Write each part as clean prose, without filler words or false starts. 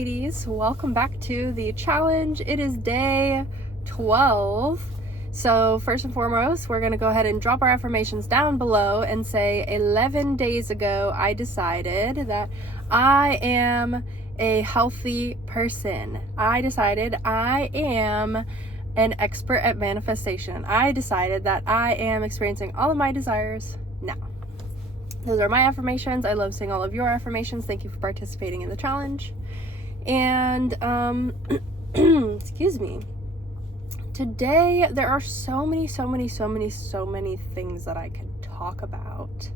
ladies, welcome back to the challenge. It is day 12. So first and foremost, we're going to go ahead and drop our affirmations down below and say 11 days ago I decided that I am a healthy person. I decided I am an expert at manifestation. I decided that I am experiencing all of my desires now. Those are my affirmations. I love seeing all of your affirmations. Thank you for participating in the challenge. And excuse me. Today there are so many things that I can talk about.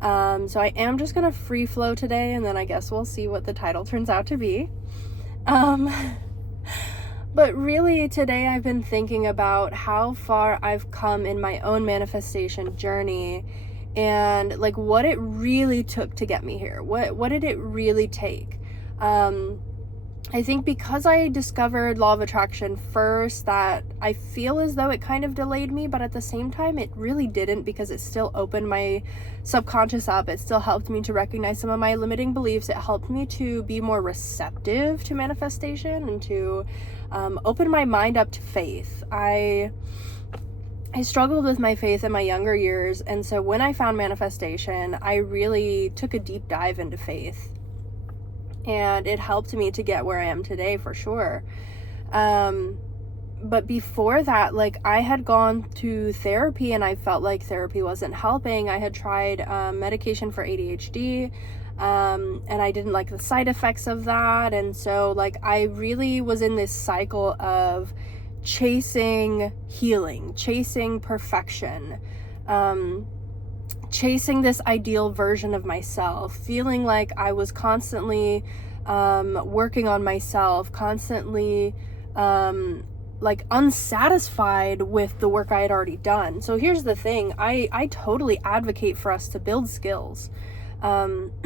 So I am just gonna free flow today, and then I guess we'll see what the title turns out to be. But really today I've been thinking about how far I've come in my own manifestation journey, and like what it really took to get me here. What did it really take? I think because I discovered law of attraction first, that I feel as though it kind of delayed me, but at the same time it really didn't, because it still opened my subconscious up. It still helped me to recognize some of my limiting beliefs. It helped me to be more receptive to manifestation and to open my mind up to faith. I struggled with my faith in my younger years, and so when I found manifestation, I really took a deep dive into faith, and it helped me to get where I am today for sure. But before that, like, I had gone to therapy and I felt like therapy wasn't helping. I had tried medication for ADHD, and I didn't like the side effects of that, and so like I really was in this cycle of chasing healing, chasing perfection, chasing this ideal version of myself, feeling like I was constantly working on myself, constantly like unsatisfied with the work I had already done. So here's the thing, I totally advocate for us to build skills. I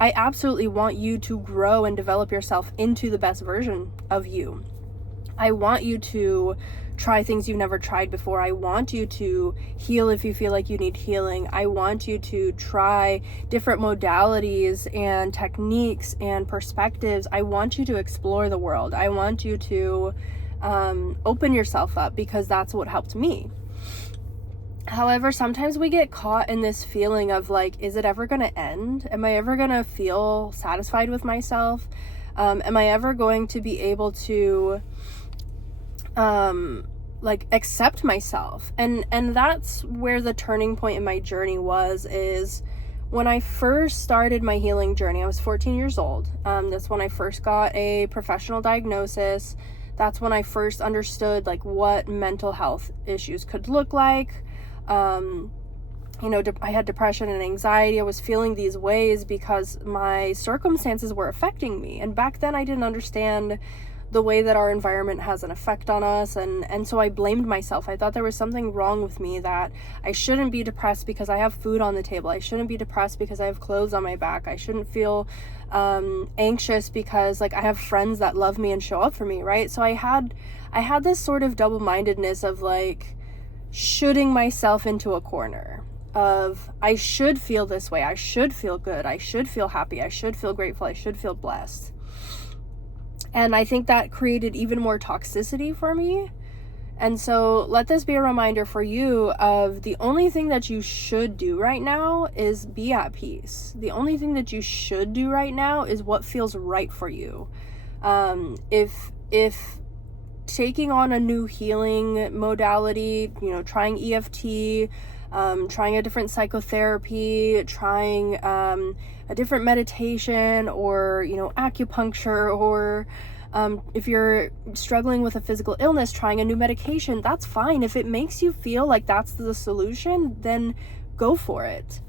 absolutely want you to grow and develop yourself into the best version of you. I want you to try things you've never tried before. I want you to heal if you feel like you need healing. I want you to try different modalities and techniques and perspectives. I want you to explore the world. I want you to open yourself up, because that's what helped me. However, sometimes we get caught in this feeling of like, is it ever going to end? Am I ever going to feel satisfied with myself? Am I ever going to be able to like accept myself? And that's where the turning point in my journey is when I first started my healing journey. I was 14 years old. That's when I first got a professional diagnosis. That's when I first understood like what mental health issues could look like. I had depression and anxiety. I was feeling these ways because my circumstances were affecting me. And back then I didn't understand the way that our environment has an effect on us. And so I blamed myself. I thought there was something wrong with me, that I shouldn't be depressed because I have food on the table. I shouldn't be depressed because I have clothes on my back. I shouldn't feel anxious because like I have friends that love me and show up for me, right? So I had this sort of double-mindedness of like shooting myself into a corner of, I should feel this way, I should feel good, I should feel happy, I should feel grateful, I should feel blessed. And I think that created even more toxicity for me. And so let this be a reminder for you of the only thing that you should do right now is be at peace. The only thing that you should do right now is what feels right for you. If taking on a new healing modality, trying EFT, trying a different psychotherapy, trying a different meditation, or acupuncture, or if you're struggling with a physical illness, trying a new medication, that's fine. If it makes you feel like that's the solution, then go for it.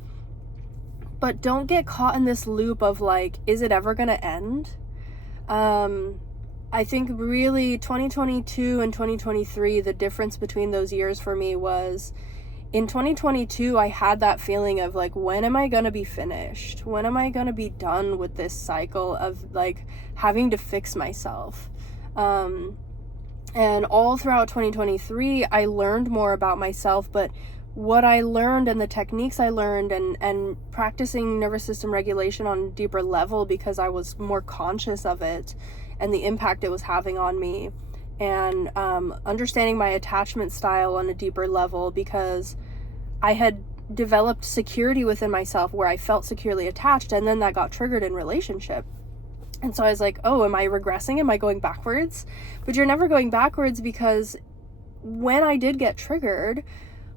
But don't get caught in this loop of like, is it ever gonna end? I think really 2022 and 2023, the difference between those years for me was, in 2022, I had that feeling of like, when am I gonna be finished? When am I gonna be done with this cycle of like having to fix myself? And all throughout 2023, I learned more about myself, but what I learned and the techniques I learned and practicing nervous system regulation on a deeper level because I was more conscious of it and the impact it was having on me, and understanding my attachment style on a deeper level because I had developed security within myself where I felt securely attached, and then that got triggered in relationship. And so I was like, oh, am I regressing? Am I going backwards? But you're never going backwards, because when I did get triggered,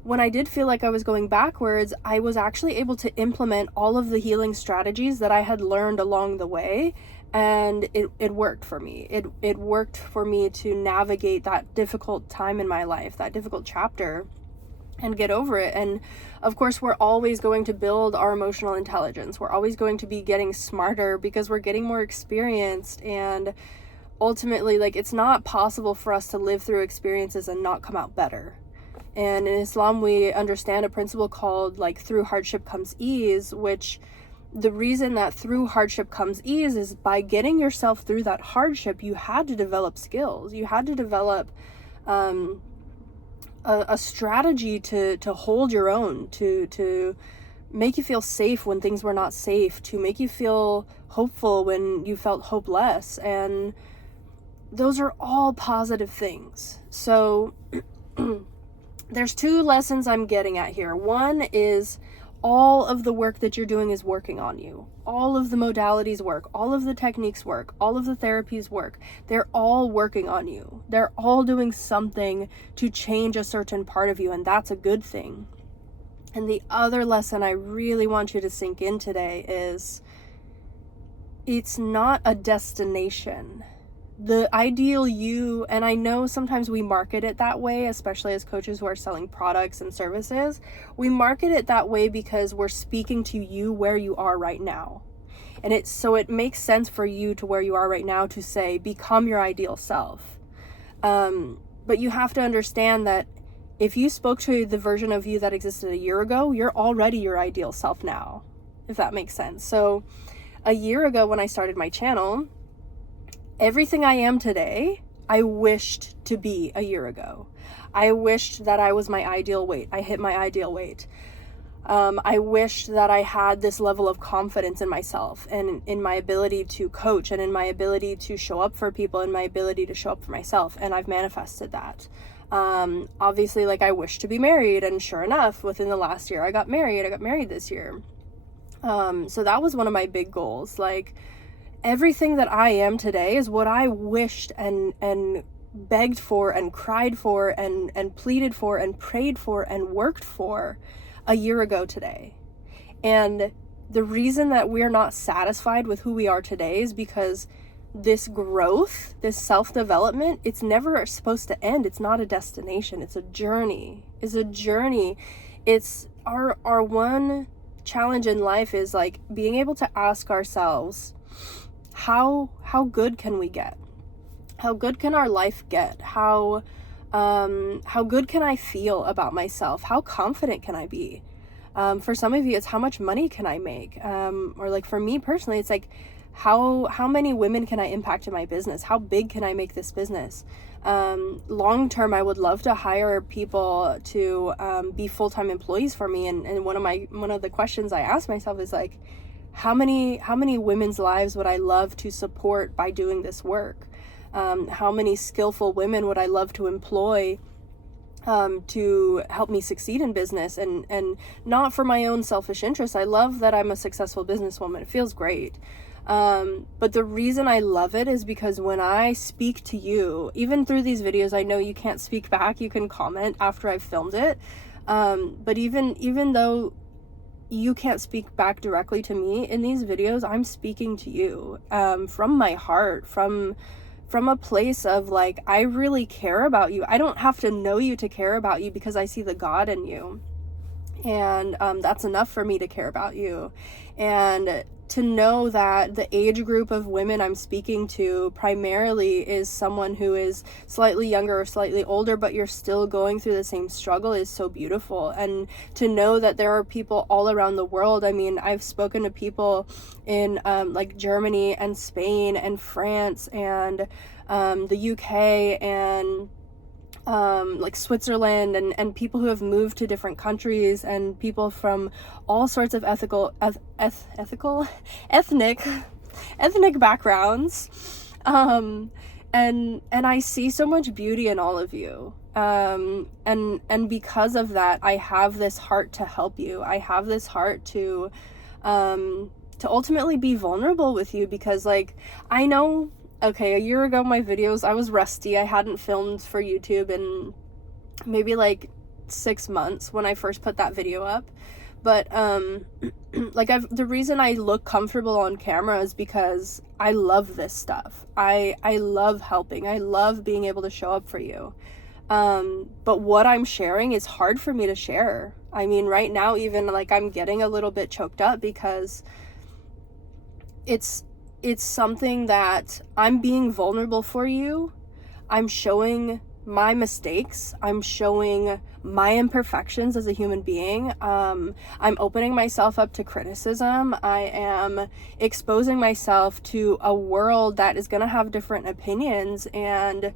when I did feel like I was going backwards, I was actually able to implement all of the healing strategies that I had learned along the way, and it worked for me. It worked for me to navigate that difficult time in my life, that difficult chapter, and get over it. And of course, we're always going to build our emotional intelligence. We're always going to be getting smarter because we're getting more experienced, and ultimately, like, it's not possible for us to live through experiences and not come out better. And in Islam, we understand a principle called, like, through hardship comes ease, which the reason that through hardship comes ease is by getting yourself through that hardship, you had to develop skills. You had to develop a strategy to hold your own, to make you feel safe when things were not safe, to make you feel hopeful when you felt hopeless. And those are all positive things. So there's two lessons I'm getting at here. One is all of the work that you're doing is working on you. All of the modalities work, all of the techniques work, all of the therapies work. They're all working on you. They're all doing something to change a certain part of you, and that's a good thing. And the other lesson I really want you to sink in today is it's not a destination. The ideal you, and I know sometimes we market it that way, especially as coaches who are selling products and services, we market it that way because we're speaking to you where you are right now. And it makes sense for you to where you are right now to say, become your ideal self. But you have to understand that if you spoke to the version of you that existed a year ago, you're already your ideal self now, if that makes sense. So a year ago when I started my channel, everything I am today, I wished to be a year ago. I wished that I was my ideal weight. I hit my ideal weight. I wished that I had this level of confidence in myself and in my ability to coach and in my ability to show up for people and my ability to show up for myself. And I've manifested that. Obviously, like, I wish to be married, and sure enough, within the last year, I got married. I got married this year. So that was one of my big goals. Like, everything that I am today is what I wished and begged for and cried for and pleaded for and prayed for and worked for a year ago today. And the reason that we're not satisfied with who we are today is because this growth, this self-development, it's never supposed to end. It's not a destination. It's a journey. It's a journey. It's our one challenge in life is, like, being able to ask ourselves, how good can we get? How good can our life get? How good can I feel about myself? How confident can I be? For some of you, it's how much money can I make? Or, like, for me personally, it's like, how many women can I impact in my business? How big can I make this business? Long term, I would love to hire people to be full-time employees for me. And one of the questions I ask myself is, like, how many women's lives would I love to support by doing this work? How many skillful women would I love to employ to help me succeed in business, and not for my own selfish interest. I love that I'm a successful businesswoman. It feels great. But the reason I love it is because when I speak to you, even through these videos, I know you can't speak back, you can comment after I've filmed it. But even though you can't speak back directly to me in these videos, I'm speaking to you from my heart, from a place of, like, I really care about you. I don't have to know you to care about you because I see the God in you. And that's enough for me to care about you. And to know that the age group of women I'm speaking to primarily is someone who is slightly younger or slightly older, but you're still going through the same struggle is so beautiful. And to know that there are people all around the world. I mean, I've spoken to people in like Germany and Spain and France and the UK and like Switzerland, and people who have moved to different countries, and people from all sorts of ethnic backgrounds. And I see so much beauty in all of you. And because of that, I have this heart to help you. I have this heart to ultimately be vulnerable with you, because like, I know, okay, a year ago, my videos, I was rusty. I hadn't filmed for YouTube in maybe like 6 months when I first put that video up. But like, the reason I look comfortable on camera is because I love this stuff. I love helping. I love being able to show up for you. But what I'm sharing is hard for me to share. I mean, right now, even like, I'm getting a little bit choked up because it's something that I'm being vulnerable for you. I'm showing my mistakes. I'm showing my imperfections as a human being. I'm opening myself up to criticism. I am exposing myself to a world that is going to have different opinions, and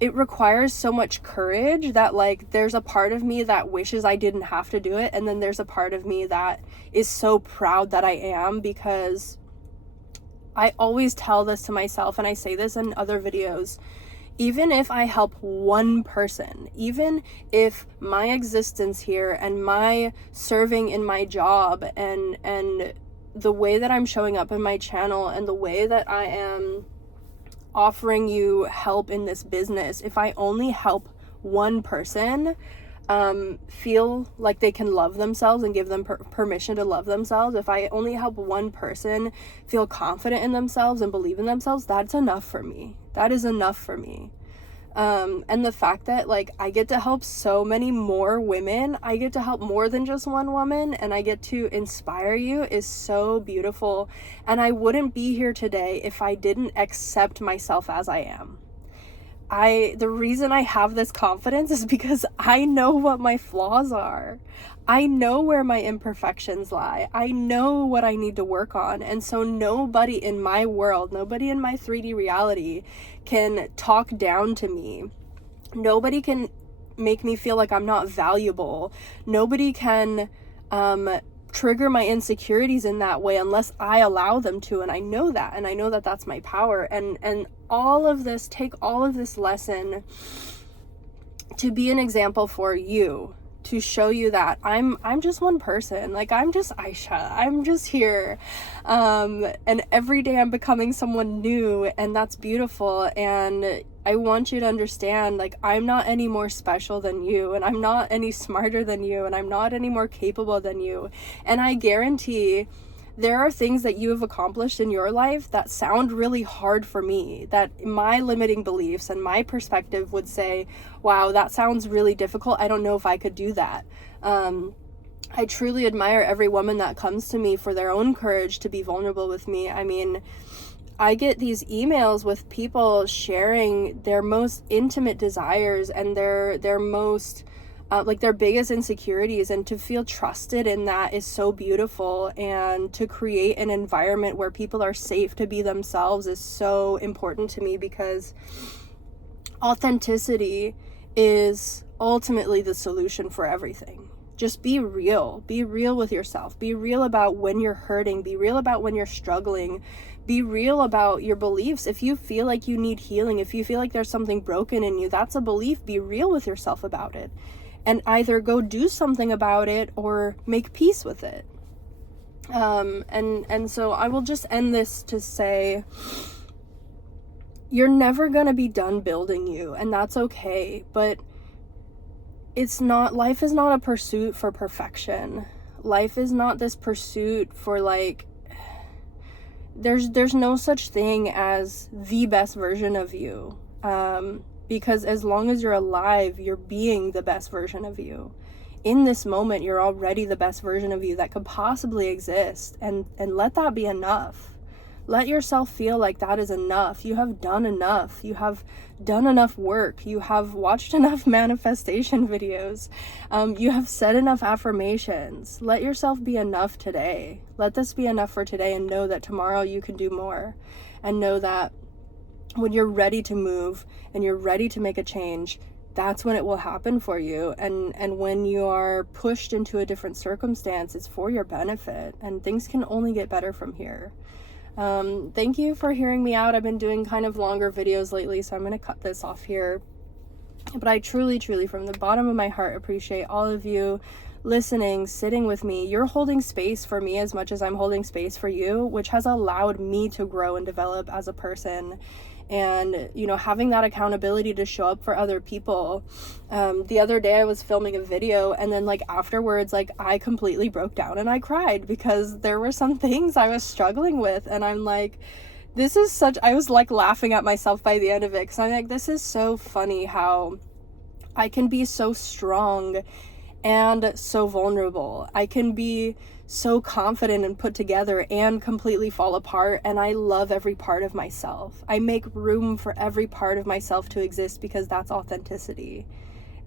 it requires so much courage that like, there's a part of me that wishes I didn't have to do it, and then there's a part of me that is so proud that I am, because I always tell this to myself, and I say this in other videos, even if I help one person, even if my existence here and my serving in my job and the way that I'm showing up in my channel and the way that I am offering you help in this business, if I only help one person feel like they can love themselves and give them permission to love themselves, if I only help one person feel confident in themselves and believe in themselves, that's enough for me. That is enough for me. And the fact that like, I get to help so many more women, I get to help more than just one woman, and I get to inspire you is so beautiful. And I wouldn't be here today if I didn't accept myself as I am. The reason I have this confidence is because I know what my flaws are. I know where my imperfections lie. I know what I need to work on. And so nobody in my world, nobody in my 3D reality can talk down to me. Nobody can make me feel like I'm not valuable. Nobody can trigger my insecurities in that way unless I allow them to. And I know that, and I know that that's my power. And all of this, take all of this lesson to be an example for you, to show you that I'm just one person. Like, I'm just Aisha. I'm just here. And every day I'm becoming someone new, and that's beautiful. And I want you to understand, like, I'm not any more special than you, and I'm not any smarter than you, and I'm not any more capable than you. And I guarantee there are things that you have accomplished in your life that sound really hard for me, that my limiting beliefs and my perspective would say, wow, that sounds really difficult. I don't know if I could do that. I truly admire every woman that comes to me for their own courage to be vulnerable with me. I mean, I get these emails with people sharing their most intimate desires and their most like their biggest insecurities, and to feel trusted in that is so beautiful. And to create an environment where people are safe to be themselves is so important to me, because authenticity is ultimately the solution for everything. Just be real with yourself, be real about when you're hurting, be real about when you're struggling, be real about your beliefs. If you feel like you need healing, if you feel like there's something broken in you, that's a belief. Be real with yourself about it, and either go do something about it or make peace with it. And so I will just end this to say, you're never gonna be done building you, and that's okay. But life is not a pursuit for perfection. Life is not this pursuit for like, there's no such thing as the best version of you. Because as long as you're alive, you're being the best version of you. In this moment, you're already the best version of you that could possibly exist. And let that be enough. Let yourself feel like that is enough. You have done enough. You have done enough work. You have watched enough manifestation videos. You have said enough affirmations. Let yourself be enough today. Let this be enough for today, and know that tomorrow you can do more. And know that when you're ready to move and you're ready to make a change, that's when it will happen for you. And when you are pushed into a different circumstance, it's for your benefit, and things can only get better from here. Thank you for hearing me out. I've been doing kind of longer videos lately, so I'm going to cut this off here. But I truly, truly, from the bottom of my heart, appreciate all of you listening, sitting with me. You're holding space for me as much as I'm holding space for you, which has allowed me to grow and develop as a person. And, you know, having that accountability to show up for other people. The other day I was filming a video, and then like afterwards, like I completely broke down and I cried because there were some things I was struggling with, and I'm like, I was like laughing at myself by the end of it, because I'm like, this is so funny how I can be so strong and so vulnerable. I can be so confident and put together and completely fall apart, and I love every part of myself. I make room for every part of myself to exist because that's authenticity,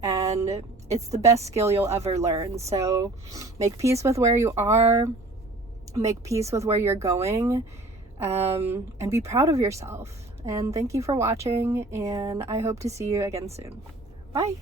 and it's the best skill you'll ever learn. So make peace with where you are, make peace with where you're going, and be proud of yourself. And thank you for watching, and I hope to see you again soon. Bye.